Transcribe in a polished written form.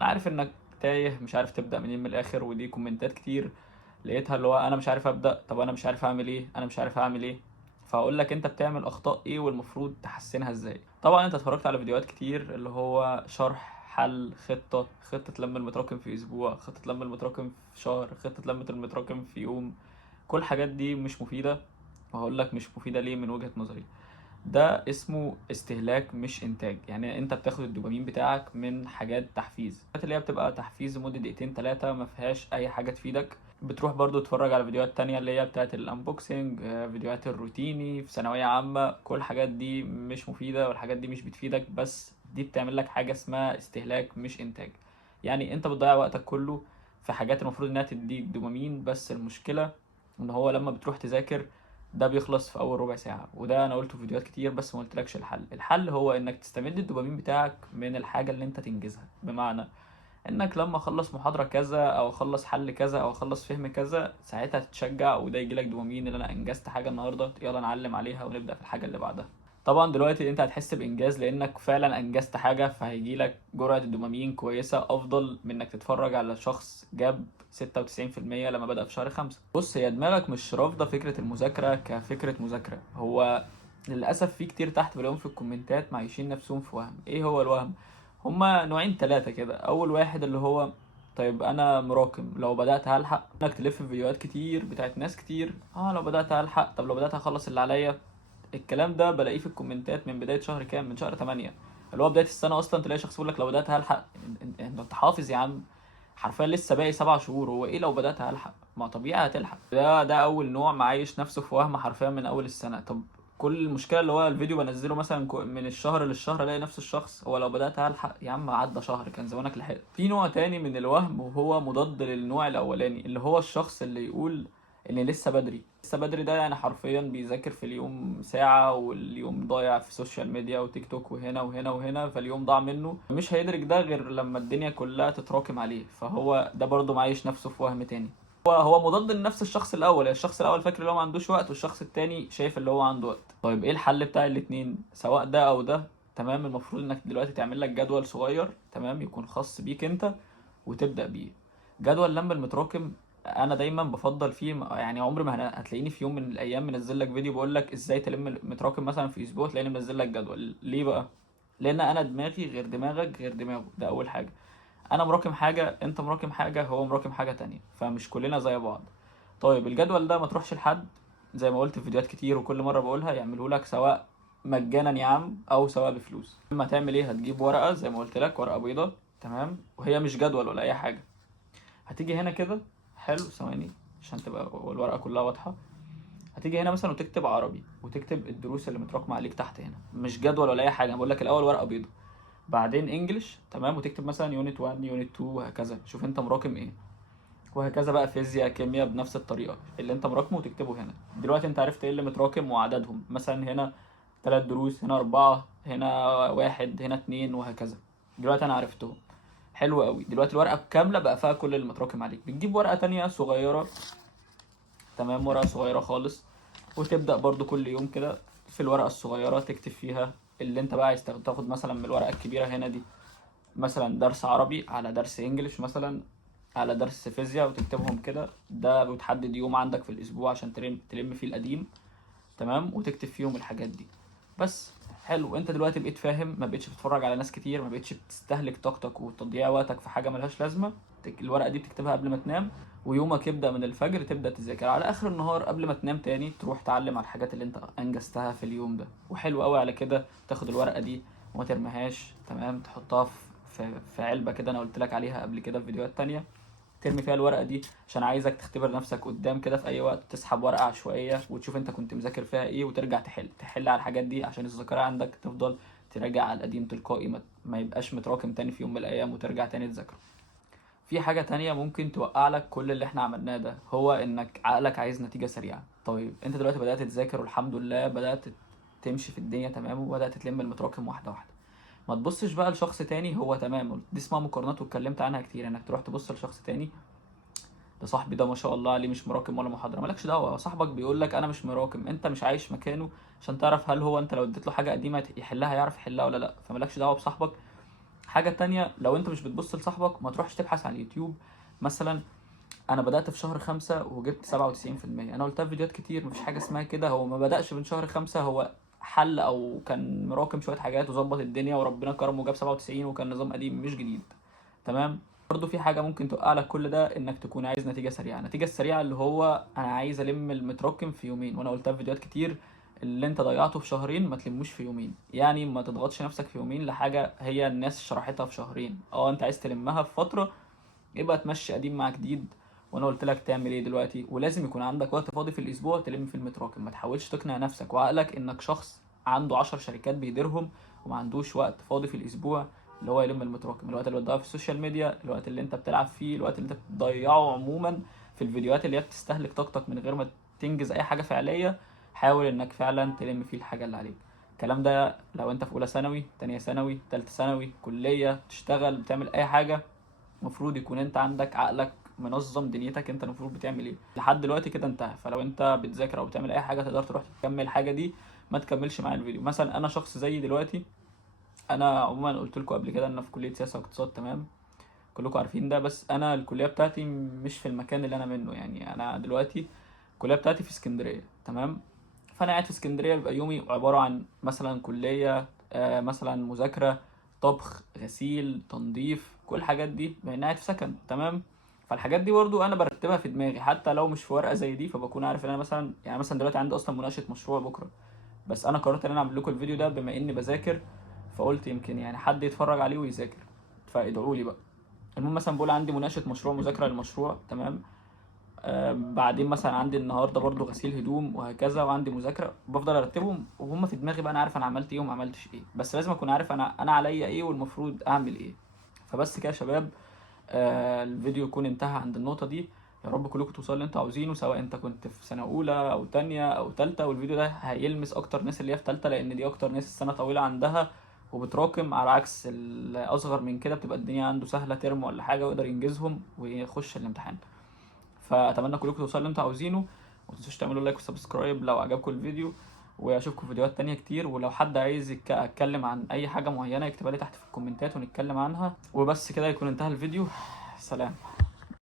انا عارف انك تايه مش عارف تبدا منين من الاخر، ودي كومنتات كتير لقيتها اللي هو انا مش عارف ابدا، طب انا مش عارف اعمل ايه، انا مش عارف اعمل ايه. فاقول لك انت بتعمل اخطاء ايه والمفروض تحسنها ازاي. طبعا انت اتفرجت على فيديوهات كتير اللي هو شرح حل خطه لم المتراكم في اسبوع، خطه لم المتراكم في شهر، خطه لم المتراكم في يوم. كل الحاجات دي مش مفيده، وهقول لك مش مفيده ليه من وجهة نظري. ده اسمه استهلاك مش انتاج. يعني انت بتاخد الدوبامين بتاعك من حاجات تحفيز، الحاجات اللي هي بتبقى تحفيز لمدة دقيقتين تلاتة ما فيهاش اي حاجة تفيدك. بتروح برضو تتفرج على فيديوهات تانية اللي هي بتاعت الانبوكسنج، فيديوهات الروتيني في ثانوية عامة. كل الحاجات دي مش مفيدة والحاجات دي مش بتفيدك، بس دي بتعمل لك حاجة اسمها استهلاك مش انتاج. يعني انت بتضيع وقتك كله في حاجات المفروض انها تديك دوبامين، بس المشكلة ان هو لما بتروح تذاكر ده بيخلص في اول ربع ساعه. وده انا قلته في فيديوهات كتير بس ما قلتلكش الحل. الحل هو انك تستمد الدوبامين بتاعك من الحاجه اللي انت تنجزها. بمعنى انك لما اخلص محاضره كذا او اخلص حل كذا او اخلص فهم كذا، ساعتها تتشجع وده يجيلك دوبامين اللي انا انجزت حاجه النهارده، يلا نعلم عليها ونبدا في الحاجه اللي بعدها. طبعا دلوقتي انت هتحس بانجاز لانك فعلا انجزت حاجه، فهيجيلك جرعه الدوبامين كويسه افضل من انك تتفرج على شخص جاب 96% لما بدأ في شهر خمسة. بص، هي دماغك مش رافضة فكرة المذاكرة كفكرة مذاكرة. هو للأسف في كتير تحت بلاقيهم في الكومنتات معيشين نفسهم في وهم. ايه هو الوهم؟ هما نوعين تلاتة كده. أول واحد اللي هو طيب أنا مراكم، لو بدأت هلحق. إنك تلف في فيديوهات كتير بتاعت ناس كتير، لو بدأت هلحق، طب لو بدأت هخلص اللي عليا. الكلام ده بلاقيه في الكومنتات من بداية شهر كام، من شهر 8 اللي هو بداية السنة أصلا. تلاقي شخص يقول لك لو بدأت هلحق. انت حافظ يا عم، حرفيا لسه باقي 7 شهور. هو ايه لو بدأت هلحق؟ ما طبيعي هتلحق. ده اول نوع معايش نفسه في وهم حرفيا من اول السنة. طب كل المشكلة اللي هو الفيديو بنزله مثلا من الشهر للشهر الاقي نفس الشخص هو لو بدأت هلحق. يا عم عدى شهر كان زمانك لحقت. في نوع تاني من الوهم وهو مضاد للنوع الاولاني، اللي هو الشخص اللي يقول ان لسه بدري. لسه بدري ده يعني حرفيا بيذاكر في اليوم ساعة واليوم ضايع في سوشيال ميديا وتيك توك وهنا وهنا وهنا، فاليوم ضاع منه. مش هيدرك ده غير لما الدنيا كلها تتراكم عليه. فهو ده برضه معيش نفسه في وهم تاني. هو مضاد لنفس الشخص الاول. الشخص الاول فاكر اللي هو ما عندوش وقت، والشخص التاني شايف اللي هو عنده وقت. طيب ايه الحل بتاع الاتنين سواء ده او ده؟ تمام، المفروض انك دلوقتي تعمل لك جدول صغير تمام يكون خاص بيك انت وتبدأ بيه. جدول لم المتراكم انا دايما بفضل فيه. يعني عمري ما هتلاقيني في يوم من الايام منزل لك فيديو بقول لك ازاي تلم متراكم مثلا في اسبوع، تلاقيني منزل لك جدول. ليه بقى؟ لان انا دماغي غير دماغك غير دماغه. ده اول حاجه. انا مراكم حاجه، انت مراكم حاجه، هو مراكم حاجه تانية، فمش كلنا زي بعض. طيب الجدول ده ما تروحش لحد زي ما قلت في فيديوهات كتير وكل مره بقولها يعملوا لك، سواء مجانا يا عم او سواء بفلوس. اما هتعمل ايه؟ هتجيب ورقه زي ما قلت لك، ورقه بيضه تمام، وهي مش جدول ولا اي حاجه. هتيجي هنا كده، حلو ثواني عشان تبقى الورقه كلها واضحه. هتيجي هنا مثلا وتكتب عربي وتكتب الدروس اللي متراكمه عليك تحت هنا، مش جدول ولا اي حاجه. انا بقول لك الاول ورقه بيضاء، بعدين انجلش تمام، وتكتب مثلا يونت 1 يونت 2 وهكذا. شوف انت مراكم ايه، وهكذا بقى فيزياء كيمياء بنفس الطريقه. اللي انت مراكمه وتكتبه هنا. دلوقتي انت عرفت ايه اللي متراكم وعددهم. مثلا هنا 3 دروس، هنا 4، هنا 1، هنا 2 وهكذا. دلوقتي انا عرفتهم. حلو قوي. دلوقتي الورقه كامله بقى فيها كل المتراكم عليك. بتجيب ورقه تانية صغيره تمام، ورقة صغيرة خالص، وتبدأ برضو كل يوم كده في الورقة الصغيرة تكتب فيها اللي انت بقى عايز تاخد مثلا من الورقة الكبيرة هنا دي. مثلا درس عربي على درس انجليش مثلا على درس فيزياء، وتكتبهم كده. ده بتحدد يوم عندك في الاسبوع عشان تلم فيه القديم تمام، وتكتب فيهم الحاجات دي بس. حلو، انت دلوقتي بقيت فاهم، ما بقيتش بتتفرج على ناس كتير، ما بقيتش بتستهلك طاقتك وتضييع وقتك في حاجه ملهاش لازمه. الورقه دي بتكتبها قبل ما تنام، ويومك يبدا من الفجر تبدا تذاكر على اخر النهار قبل ما تنام تاني تروح تعلم على الحاجات اللي انت انجزتها في اليوم ده. وحلو قوي على كده تاخد الورقه دي وما ترميهاش تمام، تحطها في علبه كده انا قلت لك عليها قبل كده في فيديوهات تانية. ترمي فيها الورقه دي عشان عايزك تختبر نفسك قدام كده في اي وقت، تسحب ورقه عشوائيه وتشوف انت كنت مذاكر فيها ايه، وترجع تحل على الحاجات دي عشان الذاكره عندك تفضل تراجع على القديم تلقائي، ما يبقاش متراكم تاني في يوم من الايام وترجع تاني تذاكره. في حاجه تانية ممكن توقع لك كل اللي احنا عملناه ده، هو انك عقلك عايز نتيجه سريعه. طيب انت دلوقتي بدات تذاكر والحمد لله بدات تمشي في الدنيا تمام، وبدات تلم المتراكم واحده واحده. ما تبصش بقى لشخص تاني هو تمام. دي اسمها مقارنات واتكلمت عنها كتير، انك تروح تبص لشخص تاني. ده صاحبي ده ما شاء الله عليه مش مراكم ولا محاضره. مالكش دعوه، صاحبك بيقول لك انا مش مراكم، انت مش عايش مكانه عشان تعرف هل هو انت لو اديت له حاجه قديمه يحلها يعرف يحلها ولا لا. فمالكش دعوه بصاحبك، حاجه تانية، لو انت مش بتبص لصاحبك ما تروحش تبحث على اليوتيوب مثلا انا بدات في شهر 5 وجبت 97%. انا قلتها في فيديوهات كتير، مفيش حاجه اسمها كده. هو ما بداش من شهر 5، هو حل او كان مراكم شويه حاجات وظبط الدنيا وربنا كرمه وجاب 97، وكان نظام قديم مش جديد. تمام. برضه في حاجه ممكن توقع لك كل ده، انك تكون عايز نتيجه سريعه. النتيجه السريعه اللي هو انا عايز الم المتراكم في يومين، وانا قلتها في فيديوهات كتير. اللي انت ضيعته في شهرين ما تلموش في يومين. يعني ما تضغطش نفسك في يومين لحاجه هي الناس شرحتها في شهرين. انت عايز تلمها في فتره، يبقى تمشي قديم مع جديد. وانا قلت لك تعمل ايه دلوقتي، ولازم يكون عندك وقت فاضي في الاسبوع تلم في المتراكم. ما تحاولش تقنع نفسك وعقلك انك شخص عنده 10 شركات بيديرهم وما عندوش وقت فاضي في الاسبوع اللي هو يلم المتراكم. الوقت اللي بتضيعه في السوشيال ميديا، الوقت اللي انت بتلعب فيه، الوقت اللي انت بتضيعه عموما في الفيديوهات اللي هي بتستهلك طاقتك من غير ما تنجز اي حاجه فعليه، حاول انك فعلا تلم فيه الحاجه اللي عليك. الكلام ده لو انت في اولى ثانوي، تانية ثانوي، تالتة ثانوي، كليه، تشتغل، بتعمل اي حاجه، المفروض يكون انت عندك عقلك منظم دنيتك. انت المفروض بتعمل ايه لحد دلوقتي كده انتهى. فلو انت بتذاكر او بتعمل اي حاجه تقدر تروح تكمل الحاجه دي، ما تكملش معايا الفيديو. مثلا انا شخص زي دلوقتي، انا عموما قلت لكم قبل كده ان انا في كليه سياسه واقتصاد، تمام، كلكم عارفين ده. بس انا الكليه بتاعتي مش في المكان اللي انا منه. يعني انا دلوقتي الكليه بتاعتي في اسكندريه، تمام. فانا قاعد في اسكندريه، بيبقى يومي عباره عن مثلا كليه، مثلا مذاكره، طبخ، غسيل، تنظيف، كل الحاجات دي، لان قاعد في سكن، تمام. فالحاجات دي برضو انا برتبها في دماغي، حتى لو مش في ورقه زي دي، فبكون عارف ان انا مثلا، يعني مثلا دلوقتي عندي اصلا مناقشه مشروع بكره، بس انا قررت ان انا اعمل لكم الفيديو ده بما اني بذاكر، فقلت يمكن يعني حد يتفرج عليه ويذاكر، فادعوا لي بقى. المهم مثلا بقول عندي مناقشه مشروع، مذاكره للمشروع، تمام. بعدين مثلا عندي النهارده برضو غسيل هدوم وهكذا، وعندي مذاكره، بفضل ارتبهم وهم في دماغي بقى. انا عارف انا عملت ايه وما عملتش ايه، بس لازم اكون عارف انا عليا ايه والمفروض اعمل ايه. فبس كده يا شباب، الفيديو يكون انتهى عند النقطه دي. يا رب كلكم توصلوا اللي انتوا عاوزينه، سواء انت كنت في سنه اولى او تانية او تالتة. والفيديو ده هيلمس اكتر ناس اللي هي في تالتة، لان دي اكتر ناس السنه طويله عندها وبتراكم، على عكس الاصغر من كده بتبقى الدنيا عنده سهله، ترم ولا حاجه ويقدر ينجزهم ويخش الامتحان. فاتمنى كلكم توصلوا اللي انتوا عاوزينه. وما تنسوش تعملوا لايك وسبسكرايب لو عجبكم الفيديو، واشوفكم في فيديوهات تانية كتير. ولو حد عايز اتكلم عن اي حاجة معينة يكتبها لي تحت في الكومنتات ونتكلم عنها. وبس كده يكون انتهى الفيديو. سلام.